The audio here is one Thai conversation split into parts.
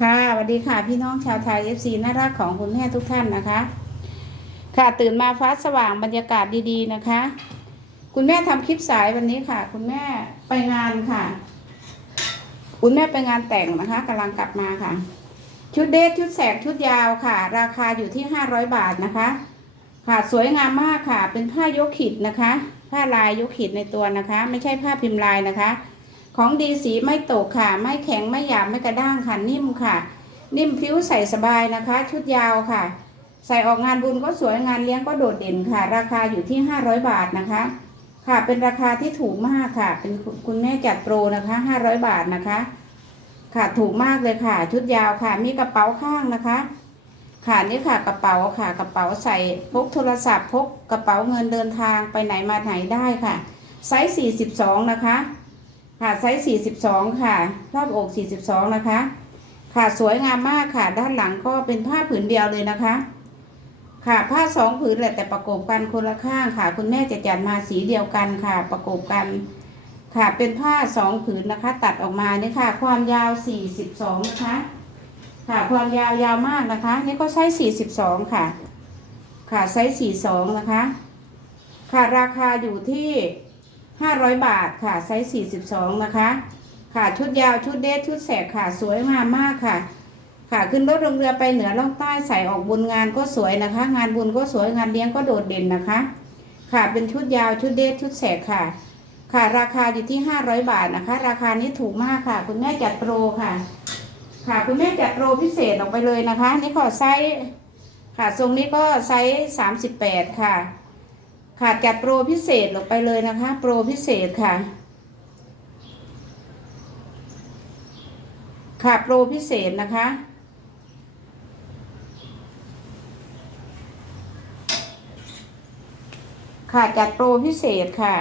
ค่ะสวัสดีค่ะ พี่น้องชาวไทยเอฟซีน่ารักของคุณแม่ทุกท่านนะคะ ค่ะตื่นมาฟ้าสว่างบรรยากาศดีๆนะคะ คุณแม่ทำคลิปสายวันนี้ค่ะ คุณแม่ไปงานค่ะ คุณแม่ไปงานแต่งนะคะกำลังกลับมาค่ะ ชุดเดทชุดแสกชุดยาวค่ะ ราคาอยู่ที่ห้าร้อยบาทนะคะ ค่ะสวยงามมากค่ะ เป็นผ้ายกขิดนะคะ ผ้าลายยกขิดในตัวนะคะ ไม่ใช่ผ้าพิมพ์ลายนะคะ ของดีสีไม่ตกค่ะ ไม่แข็งไม่หยาบไม่กระด้างค่ะ นิ่มค่ะ นิ่มพริ้วใส่สบายนะคะ ชุดยาวค่ะ ใส่ออกงานบุญก็สวยงานเลี้ยงก็โดดเด่นค่ะ ราคาอยู่ที่ 500 บาทนะคะ ค่ะเป็นราคาที่ถูกมากค่ะ เป็นคุณคุณแม่จัดโปรนะคะ 500 บาทนะคะ ค่ะถูกมากเลยค่ะ ชุดยาวค่ะ มีกระเป๋าข้างนะคะค่ะนี่ค่ะกระเป๋าค่ะกระเป๋าใส่พกโทรศัพท์พกกระเป๋าเงินเดินทางไปไหนมาไหนได้ค่ะ ไซส์ 42 นะคะ ค่ะไซส์42ค่ะ รอบอก42นะคะ ค่ะสวยงามมากค่ะ ด้านหลังก็เป็นผ้าผืนเดียวเลยนะคะ ค่ะผ้าสองผืนแหละแต่ประกบกันคนละข้างค่ะ คุณแม่จะจัดมาสีเดียวกันค่ะ ประกบกัน ค่ะเป็นผ้าสองผืนนะคะ ตัดออกมานี่ค่ะ ความยาว42นะคะ ค่ะความยาวยาวมากนะคะ นี่ก็ไซส์42ค่ะ ค่ะไซส์42นะคะ ค่ะราคาอยู่ที่ 500 บาทค่ะไซส์42 นะคะ ค่ะชุดยาวชุดเดทชุดแสกค่ะสวยงามมากค่ะ ค่ะขึ้นรถลงเรือไปเหนือล่องใต้ใส่ออกบุญงานก็สวยนะคะ งานบุญก็สวยงานเลี้ยงก็โดดเด่นนะคะ ค่ะเป็นชุดยาวชุดเดทชุดแสกค่ะ ค่ะราคาอยู่ที่ 500 บาทนะคะ ราคานี้ถูกมากค่ะ คุณแม่จัดโปรค่ะ ค่ะคุณแม่จัดโปรพิเศษออกไปเลยนะคะ นี่ขอไซส์ค่ะทรงนี้ก็ไซส์38 ค่ะ ค่ะจัดโปรพิเศษลงไปเลยนะคะ โปรพิเศษค่ะ ค่ะโปรพิเศษนะคะค่ะจัดโปรพิเศษค่ะ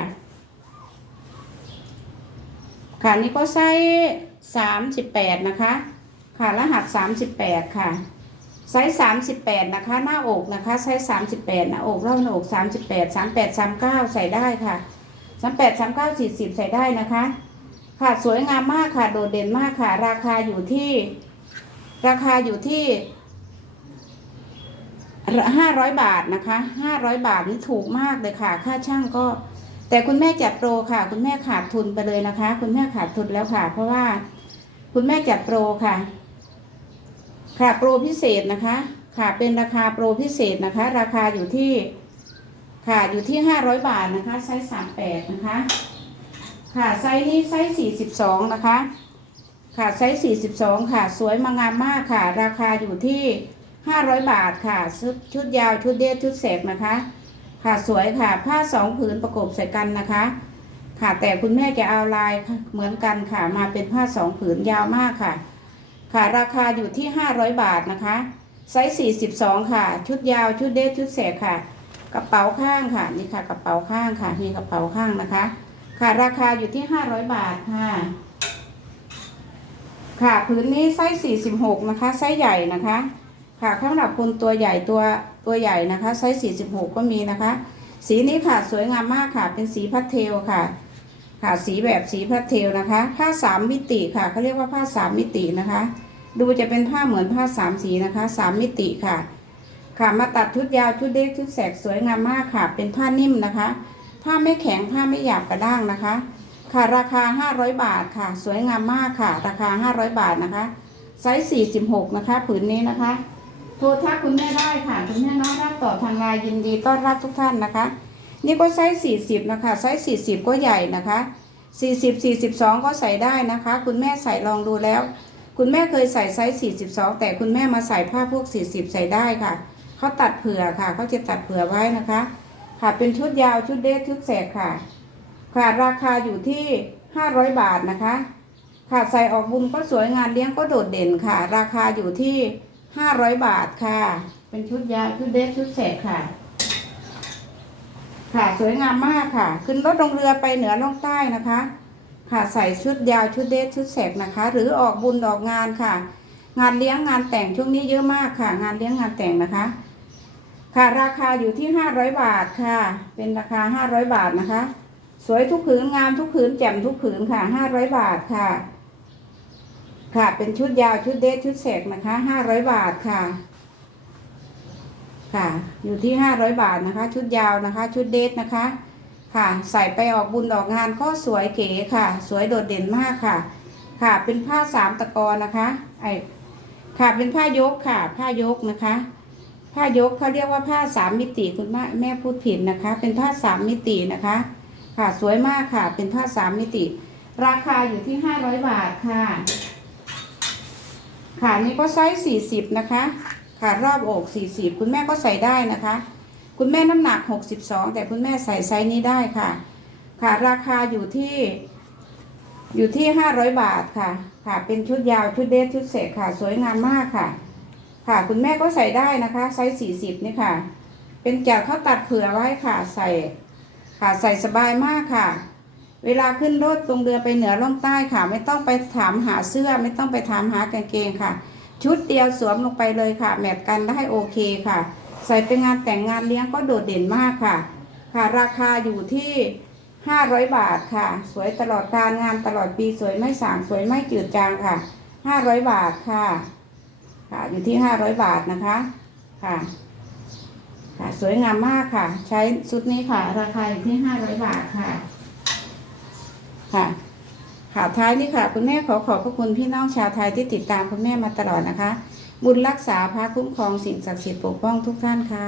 ค่ะนี่ก็ไซส์สามสิบแปดนะคะ ค่ะรหัสสามสิบแปดค่ะ ไซส์สามสิบแปดนะคะ หน้าอกนะคะ ไซส์สามสิบแปดหน้าอกเล่าหน้าอกสามสิบแปดสามแปดสามเก้าใส่ได้ค่ะสามแปดสามเก้าสี่สิบใส่ได้นะคะ ค่ะสวยงามมากค่ะ โดดเด่นมากค่ะ ราคาอยู่ที่ ราคาอยู่ที่ห้าร้อยบาทนะคะห้าร้อยบาทนี่ถูกมากเลยค่ะ ค่าช่างก็ แต่คุณแม่จัดโปรค่ะ คุณแม่ขาดทุนไปเลยนะคะ คุณแม่ขาดทุนแล้วค่ะ เพราะว่า คุณแม่จัดโปรค่ะ ค่ะโปรพิเศษนะคะ ค่ะเป็นราคาโปรพิเศษนะคะ ราคาอยู่ที่ค่ะอยู่ที่ห้าร้อยบาทนะคะไซส์สามแปดนะคะ ค่ะไซส์นี้ไซส์สี่สิบสองนะคะ ค่ะไซส์สี่สิบสองค่ะ สวยมางามมากค่ะ ราคาอยู่ที่ห้าร้อยบาทค่ะชุดชุดยาวชุดเดทชุดเสกนะคะ ค่ะสวยค่ะผ้าสองผืนประกบใส่กันนะคะ ค่ะแต่คุณแม่จะเอาลายเหมือนกันค่ะมาเป็นผ้าสองผืนยาวมากค่ะ ค่ะราคาอยู่ที่ห้าร้อยบาทนะคะไซส์สี่สิบสองค่ะ ชุดยาวชุดเดทชุดเสกค่ะ กระเป๋าข้างค่ะนี่ค่ะ กระเป๋าข้างค่ะนี่กระเป๋าข้างนะคะ ค่ะราคาอยู่ที่ห้าร้อยบาทค่ะ ค่ะผืนนี้ไซส์สี่สิบหกนะคะไซส์ใหญ่นะคะ ค่ะสำหรับคนตัวใหญ่ตัวตัวใหญ่นะคะไซส์สี่สิบหกก็มีนะคะ สีนี้ค่ะสวยงามมากค่ะ เป็นสีพัสเทลค่ะ ค่ะสีแบบสีพัสเทลนะคะ ผ้าสามมิติค่ะเขาเรียกว่าผ้าสามมิตินะคะ ดูจะเป็นผ้าเหมือนผ้าสามสีนะคะสามมิติค่ะ ค่ะมาตัดชุดยาวชุดเด็กชุดแสกสวยงามมากค่ะ เป็นผ้านิ่มนะคะ ผ้าไม่แข็งผ้าไม่หยาบกระด้างนะคะ ค่ะราคา 500 บาทค่ะ สวยงามมากค่ะ ราคา 500 บาทนะคะไซส์46 นะคะ ผืนนี้นะคะ โทรทักคุณแม่ได้ค่ะ คุณแม่น้องรับต่อทางไลน์ยินดีต้อนรับทุกท่านนะคะ นี่ก็ไซส์40 นะคะ ไซส์40 ก็ใหญ่นะคะ 40 42 ก็ใส่ได้นะคะ คุณแม่ใส่ลองดูแล้ว คุณแม่เคยใส่ไซส์42 แต่คุณแม่มาใส่ผ้าพวก 40 ใส่ได้ค่ะ เขาตัดเผื่อค่ะ เขาจะตัดเผื่อไว้นะคะ ค่ะ เป็นชุดยาวชุดเดทชุดแสกค่ะ ค่ะราคาอยู่ที่ 500 บาทนะคะ ค่ะใส่ออกบุญก็สวยงานเลี้ยงก็โดดเด่นค่ะ ราคาอยู่ที่ 500 บาทค่ะ เป็นชุดยาวชุดเดทชุดแสกค่ะ ค่ะสวยงามมากค่ะ ขึ้นรถลงเรือไปเหนือล่องใต้นะคะ ค่ะใส่ชุดยาวชุดเดทชุดแสกนะคะ หรือออกบุญออกงานค่ะ งานเลี้ยงงานแต่งช่วงนี้เยอะมากค่ะ งานเลี้ยงงานแต่งนะคะ ค่ะราคาอยู่ที่500บาทค่ะ เป็นราคา500บาทนะคะ สวยทุกผืนงามทุกผืนแจ่มทุกผืนค่ะ500บาทค่ะ ค่ะเป็นชุดยาวชุดเดทชุดเสกนะคะห้าร้อยบาทค่ะ ค่ะ อยู่ที่ห้าร้อยบาทนะคะ ชุดยาวนะคะ ชุดเดทนะคะ ค่ะ ใส่ไปออกบุญออกงานก็สวยเก๋ค่ะ สวยโดดเด่นมากค่ะ ค่ะ เป็นผ้าสามตะกอนะคะไอค่ะเป็นผ้ายกค่ะ ผ้ายกนะคะ ผ้ายกเขาเรียกว่าผ้าสามมิติคุณแม่แม่พูดผิดนะคะ เป็นผ้าสามมิตินะคะ ค่ะสวยมากค่ะ เป็นผ้าสามมิติ ราคาอยู่ที่ห้าร้อยบาทค่ะ ค่ะนี่ก็ไซส์สี่สิบนะคะ ค่ะรอบอกสี่สิบคุณแม่ก็ใส่ได้นะคะ คุณแม่น้ำหนักหกสิบสองแต่คุณแม่ใส่ไซส์นี้ได้ค่ะ ค่ะราคาอยู่ที่อยู่ที่ห้าร้อยบาทค่ะ ค่ะ เป็นชุดยาวชุดเดทชุดเสกค่ะ สวยงามมากค่ะ ค่ะคุณแม่ก็ใส่ได้นะคะ ไซส์สี่สิบนี่ค่ะ เป็นแกวเขาตัดเผื่อไว้ค่ะใส่ค่ะใส่สบายมากค่ะ เวลาขึ้นรถตรงเรือไปเหนือล่องใต้ค่ะ ไม่ต้องไปถามหาเสื้อ ไม่ต้องไปถามหากางเกงค่ะ ชุดเดียวสวมลงไปเลยค่ะ แมทกันได้โอเคค่ะ ใส่ไปงานแต่งงานเลี้ยงก็โดดเด่นมากค่ะ ค่ะราคาอยู่ที่ 500 บาทค่ะ สวยตลอดการงานตลอดปีสวยไม่สางสวยไม่จืดจางค่ะ 500 บาทค่ะ ค่ะอยู่ที่ 500 บาทนะคะค่ะ ค่ะสวยงามมากค่ะ ใช้ชุดนี้ค่ะ ราคาอยู่ที่ 500 บาทค่ะ ค่ะ ค่ะท้ายนี้ค่ะ คุณแม่ขอขอบพระคุณพี่น้องชาวไทยที่ติดตามคุณแม่มาตลอดนะคะ บุญรักษาพระคุ้มครองสิ่งศักดิ์สิทธิ์ปกป้องทุกท่านค่ะ